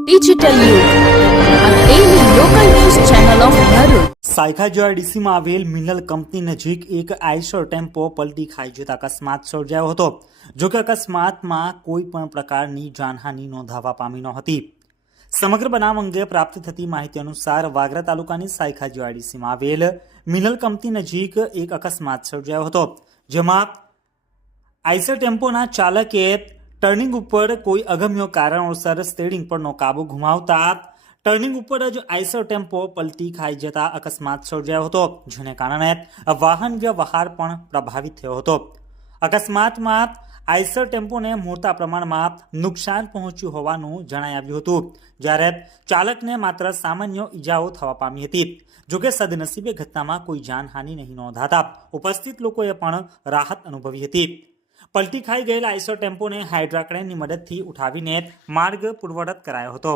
Digital યુગ આ daily local news channel of Bharuch. Saykha જીઆઈડીસીમાં આવેલ મિનલ કંપની નજીક એક આઈશર ટેમ્પો પલટી ખાઈ જતા અકસ્માત સર્જાયો હતો. જોકે અકસ્માતમાં કોઈ પણ પ્રકારની જાનહાનિ નોંધાવા પામી ન હતી. સમગ્ર બનાવ અંગે પ્રાપ્ત થતી માહિતી અનુસાર વાગરા તાલુકાની સાયખા જીઆઈડીસીમાં આવેલ મિનલ કંપની નજીક એક અકસ્માત સર્જાયો હતો, જેમાં આઈશર ટેમ્પોના ચાલકે ટર્નિંગ ઉપર કોઈ અગમ્ય કારણોસર સ્ટીયરિંગ પરનો કાબુ ગુમાવતા ટર્નિંગ ઉપર જ આઈશર ટેમ્પો પલટી ખાઈ જતા અકસ્માત સર્જાયો હતો, જેને કારણે વાહન વ્યવહાર પણ પ્રભાવિત થયો હતો. અકસ્માતમાં આઈશર ટેમ્પોને મોટા પ્રમાણમાં નુકસાન પહોંચ્યું હોવાનું જણાઈ આવ્યું હતું, જ્યારે ચાલકને માત્ર સામાન્ય ઈજાઓ થવા પામી હતી. જોકે સદનસીબે ઘટનામાં કોઈ જાનહાનિ નહીં નોંધાતા ઉપસ્થિત લોકોએ પણ રાહત અનુભવી હતી. પલટી ખાઈ ગયેલા આઈશર ટેમ્પોને હાઇડ્રા ક્રેનની મદદથી ઉઠાવીને માર્ગ પૂર્વવત કરાયો હતો.